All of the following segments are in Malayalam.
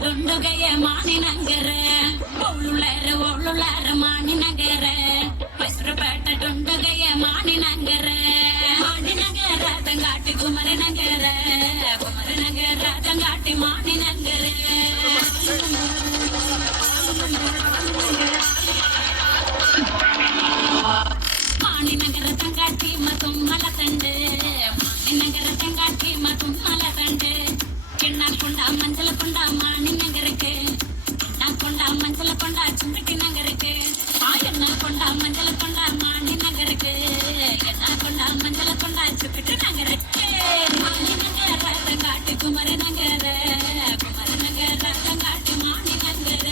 ಡುಂಡುಗಯ ಮಾನಿನಂಗರ ಒಳ್ಳುಳರ ಮಾನಿನಗರ ಹೆಸರುಪೇಟ ಡುಂಡುಗಯ ಮಾನಿನಂಗರ ತಂಗಾಟಿ ಕುಮರನಗರ ತಂಗಾಟಿ ಮಾನಿನಗರ மாணிநகர தங்காட்சி மற்றும் மலத்தண்டு மாணிநகர தங்காட்சி மற்றும் மலத்தண்டு கிண்ணா கொண்டா மஞ்சள் கொண்டா மாணிநகருக்கு கிண்ணா கொண்டா மஞ்சள் கொண்டா சுங்கட்டி நகருக்கு என்ன கொண்டா மஞ்சள் கொண்டா மாணிநகருக்கு என்ன கொண்டா மஞ்சள் கொண்டா சுங்கட்டி நகருக்கு மாணிநகர தங்காட்டி குமரநகர தங்காட்டி மாணிநகர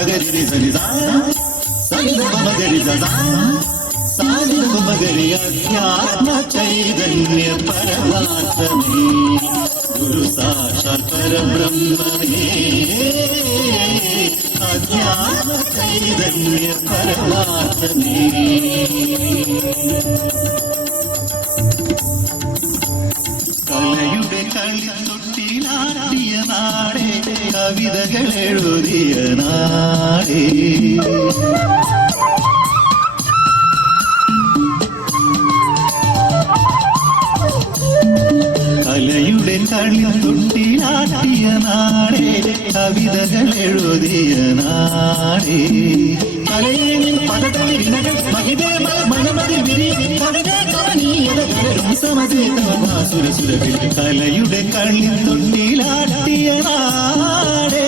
గగరి సని సని మగరి సాని మగరి అధ్యాత్మ చైతన్య పరమాత్మే గురు సాక్షాత్ పరబ్రహ్మమే అధ్యాత్మ చైతన్య పరమాత్మే കലയുടെ കളിത്തൊട്ടിലാടിയ നാടേ കവിതകൾ എഴുതിയ നാടേ കലയുടെ കളിത്തൊട്ടിലാടിയ നാടേ കവിതകൾ എഴുതിയ നാടേ കലയിൽ പദതലി വിനകൾ മഹിതേ മനമതി വിരി കലയുടെ കളി തൊട്ടിലാട്ടിയ നാടേ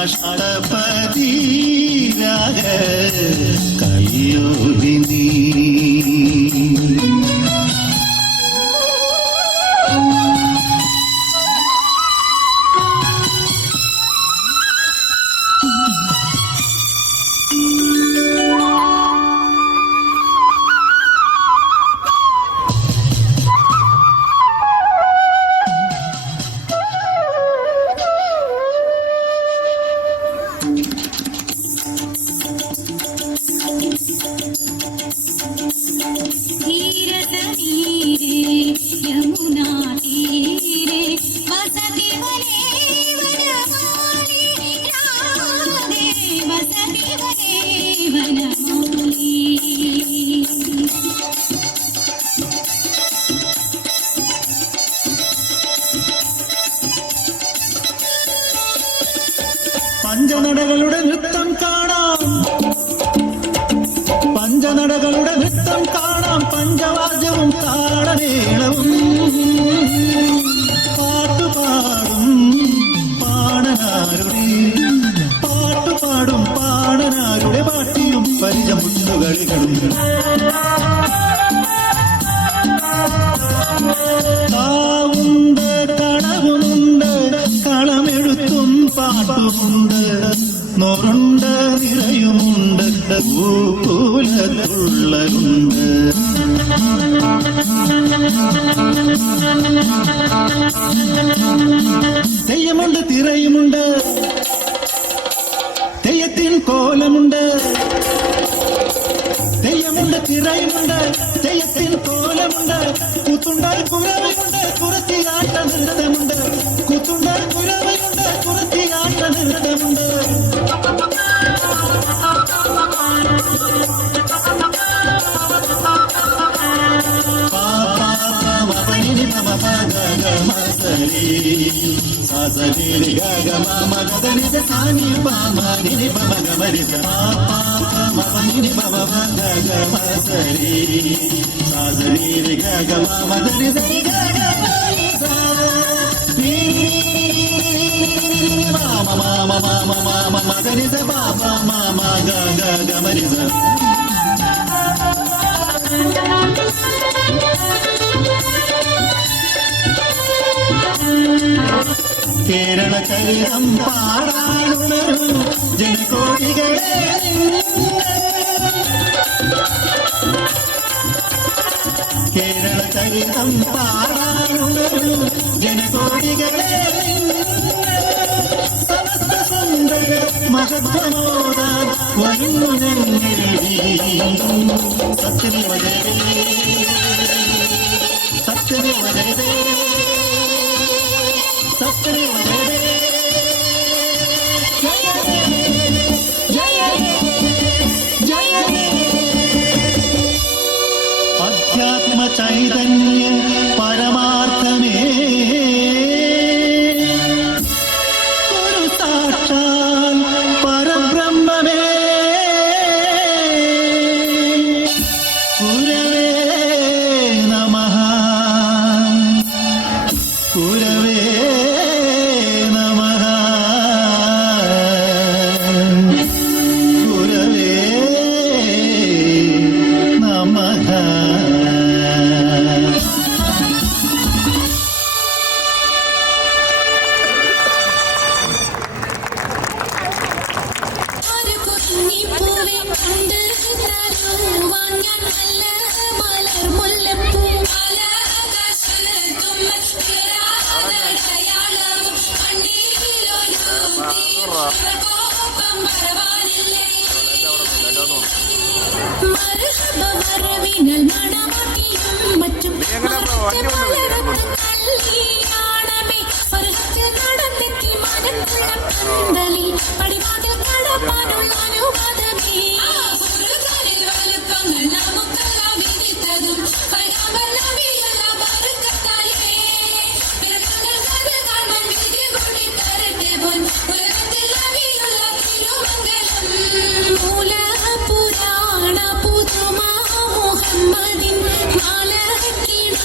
അഷ്ടപതി രാഗ കല്യോലിനി പഞ്ചനടകളുടെ നൃത്തം കാണാം പഞ്ചനടകളുടെ നൃത്തം കാണാം പഞ്ചവാദ്യവും താളമേളവും പാട്ടുപാടും പാടനാരുടെ പാട്ടുപാടും പാടനാരുടെ പാട്ടിയും പരിചമുട്ടുകളികളും താവുണ്ട് കടവുമുണ്ട് കളമെഴുത്തും പാട്ടുമുണ്ട് നോറുണ്ട് നിറയുമുണ്ട് പൂലത്തുള്ളലുണ്ട് തെയ്യമുണ്ട് തിറയുമുണ്ട് തെയ്യത്തിൻ കോലമുണ്ട് തെയ്യമുണ്ട് തിറയുമുണ്ട് തെയ്യത്തിൻ കോലമുണ്ട് കൂത്തുണ്ടായി കുരവയുണ്ട് കുറത്തിയാട്ട നൃത്തമുണ്ട് കൂത്തുണ്ടായി കുരവയുണ്ട് കുറത്തിയാട്ട നൃത്തമുണ്ട് സാസരി ഗഗ മമ ഗദനി സാനി പമ നിനി പമ ഗമരി മമ നിനി പമ ഗഗ മസരി സാസരി ഗഗ മമ ഗദനി സരി ഗഗ മമ മമ മമ മമ മദനി സ പമ മമ ഗഗ ഗമരി സ കേരള ചരിതം പാടാനുണരും ജനകോടികളെ കേരള ചരിതം പാടാനുണരും ജനകോടികളെ സമസ്ത സുന്ദര മഹത്വമോദാൻ വരുന്നു സത്യദേവ സത്യദേവ സത്യദേവ കണ്ട് തരുവാൻ ഞാൻ നല്ല മലർ മുല്ലപ്പൂ മരവിനൽ മണമാട്ടിയും മറ്റും കല്യാണമേ സ്വർഗത്തിൽ നടന്നെത്തി മനക്കടപ്പന്തലി പടിവാതിൽ കടപ്പാനുള്ള അനുവാദമേ വലുപ്പങ്ങൾ നമുക്കെല്ലാം വിധിത്തതും പൈകാമ്പർണവിയെല്ലാം ബർക്കത്താലേ പിറന്നാൾ കാണാൻ വിധി കൂടി തരട്ടെ പോൻ ഉലകത്തിൽ നബിയുള്ള തിരുമംഗലം മൂലപുരാണ പുതുമാ മുഹമ്മദിൻ മാലക്കിണ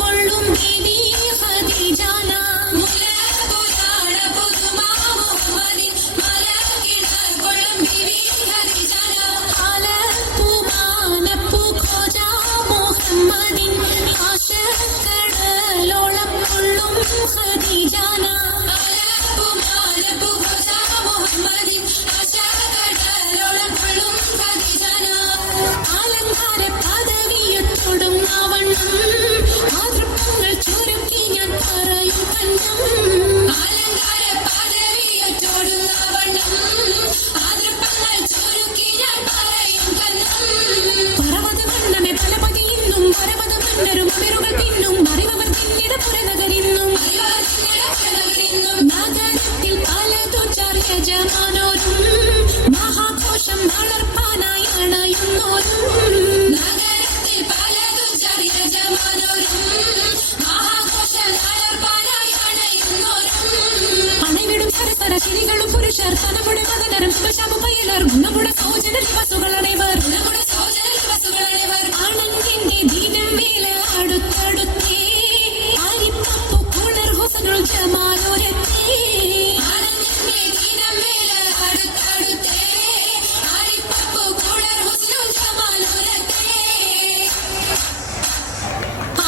കൊള്ളും ബിബി ഖദീജാന മൂലപുരാണ പുതുമാ മുഹമ്മദിൻ മാലക്കിണ കൊള്ളും ബിബി ഖദീജാന ആലപ്പുമാനപ്പു ഖോജ മുഹമ്മദിൻ ആശക്കടലോളം കൊള്ളും ഖദീജാന ആലപ്പുമാനപ്പു ഖോജ മുഹമ്മദിൻ ആശക്കടലോളം കൊള്ളും ഖദീജാന അലങ്കാര പദവിയൊത്തോടും നാവണ്ണം മാതൃപ്പങ്ങൾ ചുരുക്കി ഞാൻ പറയും കണ്ണം അലങ്കാര പദവിയൊത്തോടും നാവണ്ണം മാതൃപ്പങ്ങൾ ചുരുക്കി ഞാൻ പറയും കണ്ണം പർവ്വത വണ്ണമേ പലപതി ഇന്നും പർവ്വത മണ്ണരും അമിറുകൾ തിന്നും അറിവവർ തിന്നിട പുറനകരിന്നും നഗരത്തിൽ പലതു ചർയജമാനോരും മഹാഘോഷം വളർപ്പാനായി അണയുന്നോരും നഗരത്തിൽ പലതു ചർയജമാനോരും മഹാഘോഷം വളർപ്പാനായി അണയുന്നോരും അണവിടും സരസര ശിരികളും പുരുഷർ തനമുടെ മകനരും ശുഭശാമുപയലർ ഗുണമുട സൗജന ദിവസുകളടൈവർ ആണന്തിന്റെ ദീനം വേല അടുത്തടുത്തേ ആരിപ്പപ്പു കുളർ ഹുസനുൽ ജമാലോരത്തേ ആണന്തിന്റെ ദീനം വേല അടുത്തടുത്തേ ആരിപ്പപ്പു കുളർ ഹുസനുൽ ജമാലോരത്തേ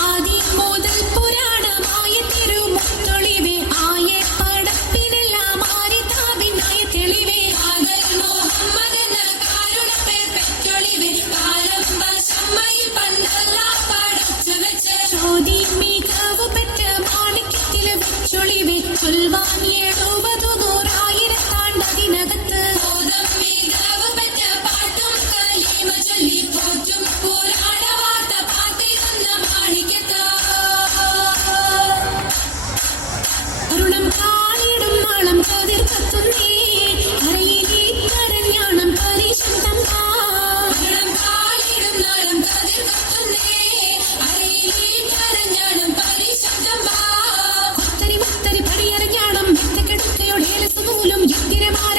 ആദി മുതൽ പുരാണമായ തിരുമുത്തൊളിവേ ആയ പടപ്പിനെല്ലാം ആരിതാവിനായ തെളിവേ ആകൽ മുഹമ്മദെന്ന കാരുണപ്പേർ പെറ്റൊളിവേ ആരംഭ സമ്മയിൽ പണ്ടല്ല പടച്ചു വെച്ച ചോതി മികവ് പെറ്റ മാണിക്യത്തിലെ വെച്ചൊളിവേ ചൊൽവാൻ 70,100,000 ബോധം മികവ് പെറ്റ പാട്ടും കലീമ ചൊല്ലി പോറ്റും പുരാണ വാർത്ത പാത്തിരുന്ന മാണിക്യത്താ അരുണം കാളിടും നാളം കതിർ കത്തുന്നേ അരയിലേ കരഞ്ഞാണം പരിശുദ്ധം അരുണം കാളിടും നാളം കതിർ കത്തുന്നേ അരയിലേ കരഞ്ഞാണം പരിശുദ്ധം ഭക്തരി ഭക്തരി പടിയരഞ്ഞാണം വിത്തക്കെടുക്കയോടെ ലസുനൂലും യുക്തിരമാല